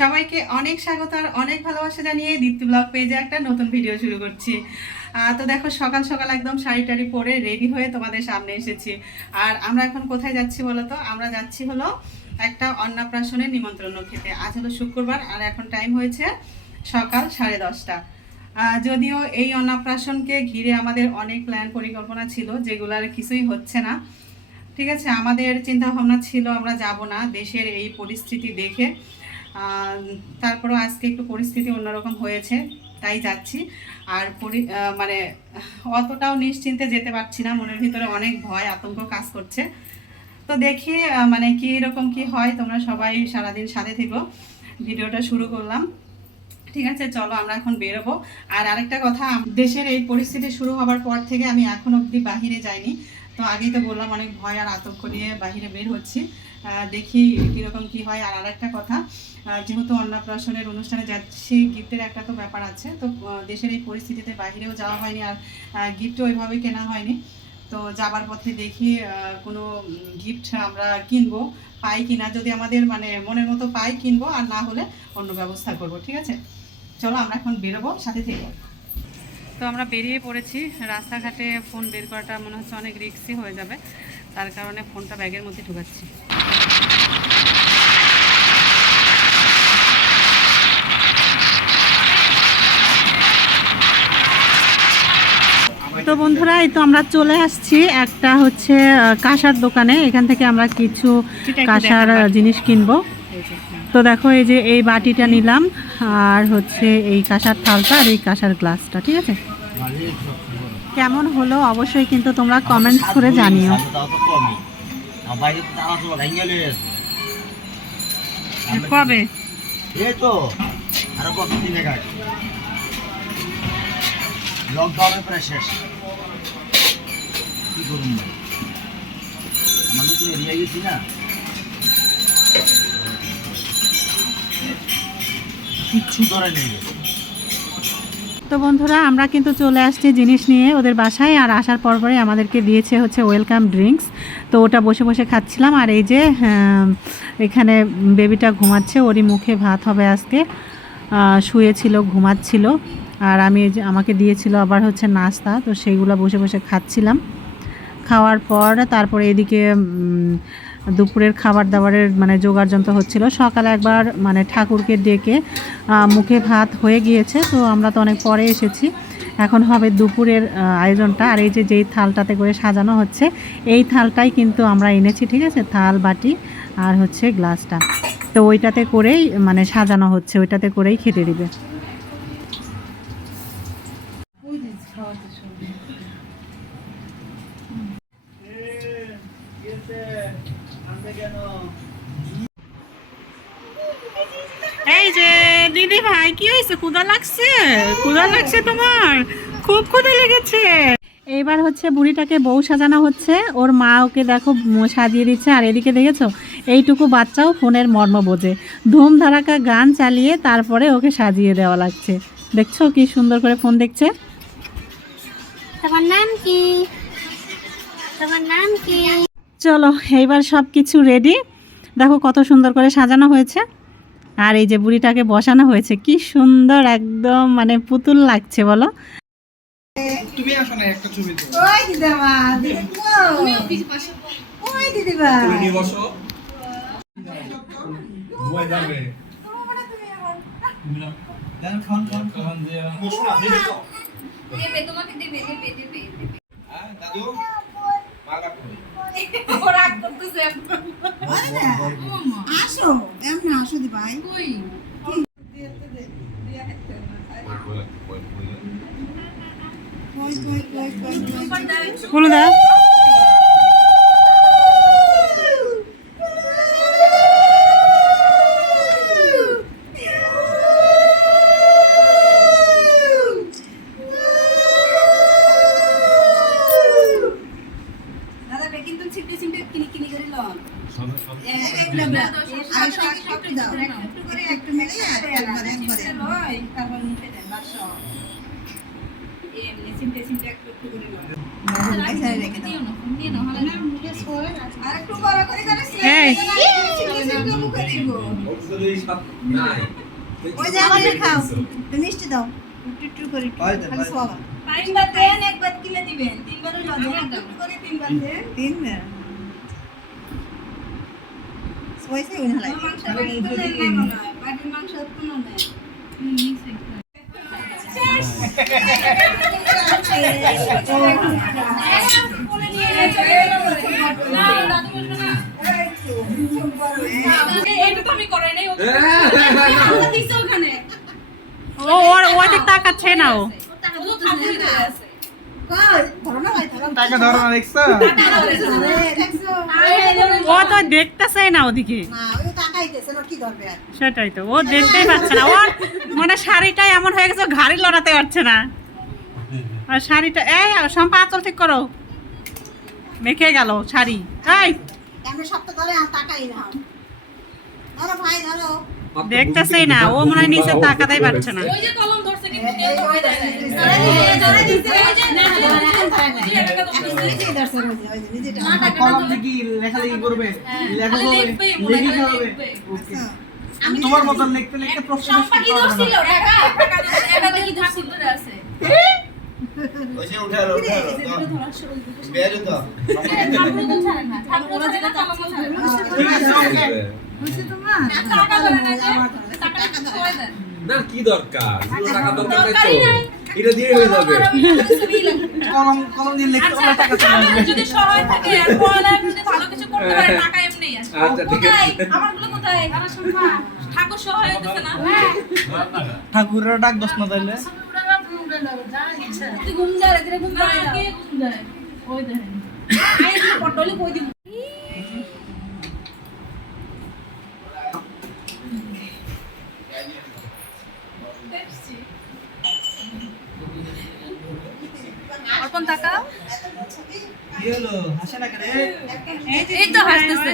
সবাইকে অনেক স্বাগত আর অনেক ভালোবাসা জানিয়ে দীপ্তি ব্লগ পেজে একটা নতুন ভিডিও শুরু করছি। তো দেখো সকাল সকাল একদম শাড়ি টাড়ি পরে রেডি হয়ে তোমাদের সামনে এসেছি। আর আমরা এখন কোথায় যাচ্ছি বলো তো? আমরা যাচ্ছি হলো একটা অন্নপ্রাশনের নিমন্ত্রণ খেতে। আজ হলো শুক্রবার আর এখন টাইম হয়েছে সকাল 10:30। যদিও এই অন্নপ্রাশনকে ঘিরে আমাদের অনেক প্ল্যান পরিকল্পনা ছিল, যেগুলোর কিছুই হচ্ছে না। ঠিক আছে, আমাদের চিন্তা ভাবনা ছিল আমরা যাব না দেশের এই পরিস্থিতি দেখে। তারপরেও আজকে একটু পরিস্থিতি অন্যরকম হয়েছে, তাই যাচ্ছি। আর মানে অতটাও নিশ্চিন্তে যেতে পারছি না, মনের ভিতরে অনেক ভয় আতঙ্ক কাজ করছে। তো দেখি মানে কী রকম কি হয়। তোমরা সবাই সারাদিন সাথে থেকো, ভিডিওটা শুরু করলাম। ঠিক আছে, চলো আমরা এখন বেরোবো। আর আরেকটা কথা, দেশের এই পরিস্থিতি শুরু হবার পর থেকে আমি এখন অবধি বাহিরে যাইনি। তো আগেই তো বললাম অনেক ভয় আর আতঙ্ক নিয়ে বাহিরে বের হচ্ছি। দেখি কীরকম কি হয়। আর আরেকটা কথা, যেহেতু অন্নপ্রাশনের অনুষ্ঠানে যাচ্ছি, গিফটের একটা তো ব্যাপার আছে। তো দেশের এই পরিস্থিতিতে বাহিরেও যাওয়া হয়নি, আর গিফটও ওইভাবে কেনা হয়নি। তো যাবার পথে দেখি কোনো গিফট আমরা কিনবো, পাই কিনা। যদি আমাদের মানে মনের মতো পাই কিনবো, আর না হলে অন্য ব্যবস্থা করব। ঠিক আছে, চলো আমরা এখন বেরোবো, সাথে থেকে। তো আমরা বেরিয়ে পড়েছি। রাস্তাঘাটে ফোন বের করাটা মনে হচ্ছে অনেক রিস্কি হয়ে যাবে, তার কারণে ফোনটা ব্যাগের মধ্যে ঢুকাচ্ছি। তো বন্ধুরা, এই তো আমরা চলে আসছি একটা হচ্ছে কাঁসার দোকানে। এখান থেকে আমরা কিছু কাঁসার জিনিস কিনবো। তো দেখো, এই যে এই বাটিটা নিলাম, আর হচ্ছে এই কাঁসার থালটা, আর এই কাঁসার গ্লাসটা। ঠিক আছে, কেমন হলো অবশ্যই কিন্তু তোমরা কমেন্টস করে জানিও। কবে লকডাউনের প্রায় শেষ, কি করুন আমাদের তো এরিয়া গেছি না। তো বন্ধুরা, আমরা কিন্তু চলে আসছি জিনিস নিয়ে ওদের বাসায়। আর আসার পরপরই আমাদেরকে দিয়েছে হচ্ছে ওয়েলকাম ড্রিঙ্কস। তো ওটা বসে বসে খাচ্ছিলাম। আর এই যে এখানে বেবিটা ঘুমাচ্ছে, ওরই মুখে ভাত হবে আজকে। শুয়েছিল, ঘুমাচ্ছিল। আর আমাকে দিয়েছিল আবার হচ্ছে নাস্তা, তো সেইগুলো বসে বসে খাচ্ছিলাম। খাওয়ার পর তারপরে এদিকে দুপুরের খাবার দাবারের মানে জোগাড় যন্ত্র হচ্ছিল। সকালে একবার মানে ঠাকুরকে ডেকে মুখে ভাত হয়ে গিয়েছে, তো আমরা তো অনেক পরে এসেছি। এখন হবে দুপুরের আয়োজনটা। আর এই যে যেই থালটাতে করে সাজানো হচ্ছে, এই থালটাই কিন্তু আমরা এনেছি। ঠিক আছে, থাল বাটি আর হচ্ছে গ্লাসটা, তো ওইটাতে করেই মানে সাজানো হচ্ছে, ওইটাতে করেই খেতে দিবে। এই যে দিদি ভাই, কি হয়েছে? ক্ষুধা লাগছে? ক্ষুধা লাগছে তোমার? খুব ক্ষুধা লেগেছে। এইবার হচ্ছে বুড়িটাকে বউ সাজানো হচ্ছে। ওর মা ওকে দেখো সাজিয়ে দিচ্ছে। আর এদিকে দেখেছো, এইটুকু বাচ্চাও ফোনের মর্ম বোঝে। ধুম ধারাকা গান চালিয়ে তারপরে ওকে সাজিয়ে দেওয়া লাগছে। দেখছো কি সুন্দর করে ফোন দেখছে। তোমার নাম কি? তোমার নাম কি? চলো, এইবার সব কিছু রেডি। দেখো কত সুন্দর করে সাজানো হয়েছে। আর এই যে বুড়িটাকে বসানো হয়েছে, কি সুন্দর, একদম মানে পুতুল লাগছে বলো। তুমি আসো না, একটা ছবি তুলো। ওই দিদিমা, দেখো। তুমিও কিছু বসো। ওই দিদিমা। তুমি নিয়ে বসো। বুয়া যাবে। দেন খান দিয়ে বসো না, দেবে তো। দেবে, তোমাকে দেবে। হ্যাঁ দাদু, মালা কই? ওরা করতেছে। আসো, এমন আসো দি ভাই। কই? বলো দা। দাদা বেকিং তো ছিটে কিনি করে লন। সব আগে সব দাও। একটু করে একটু মেলে একবারে লয়, তারপর মুখে দেন বাসো। এমনি ছিটে একটু করে লন। বাইরে রেখে দাও। নিয়ে নাও, হালে নাও। আর একটু বড় করে করে এই ছিটে মুখে দিন। দিব নাই ওই যে আমাদের খাও তুমি মিষ্টি দাও একটু করে হয় তো, খালি হয় তো। সোয়া তিনবার দেন একবার কিনে দিবেন তিনবারও লজে একটু করে তিনবার দেন তিনবার সোয়াইছে ওই হালাই মাংস বাড়ির মাংস কোনো নাই ও ওই দিক তাকাচ্ছে না ও টাকা ধরো না দেখছো ও তো দেখতেছে না ওদিকে সেটাই তো ও দেখতেই পাচ্ছে না ওর মানে শাড়িটাই এমন হয়ে গেছে ও ঘাড়ি লড়াতে পারছে না আর শাড়িটা এই সম্পা আঁচল ঠিক করো মেখে গেল শাড়ি এই দেখতেছেই না ও মনে হয় নিচে তাকাতেই পারছে না ওই যে কলম ধরছে কিন্তু কেউ তো ওই দেয় কলম থেকে লেখালেখি করবে লেখা করবে লেখি হবে তোমার মতন লিখতে লিখতে প্রশ্ন সম্পা কি ধরছিল টাকা টাকা কি ধরছিল আছে ওই যে উঠালো বেরো তো ঠাকুর তো ছাড়ে না ঠাকুর যেটা কলম ছাড়ে না ঠিক আছে ওকে টাকা ধরে না যে টাকা ছয় দেন না কি দরকার টাকা দরকার নাই তো এটা দিয়ে হয়ে যাবে কলম কলম দিয়ে লিখতে হলে টাকা চলে আসবে যদি সহায় থাকে আর পড়ালেখা যদি ভালো কিছু করতে পারে টাকা এমনিই আসে আচ্ছা ঠিক কোথায় আছে আমারগুলো কোথায় আরে শুনবা ঠাকুর সহায় হইতেছে না ঠাকুরের ডাক দশ না তাইলে তুই ঘুম যা রে ঘুম যা কে ঘুম যায় ওই দেখেন আইগুলো পটলে কই দিব অর্পণ তাকাও কি হলো হাসে না কেন এই তো হাসতেছে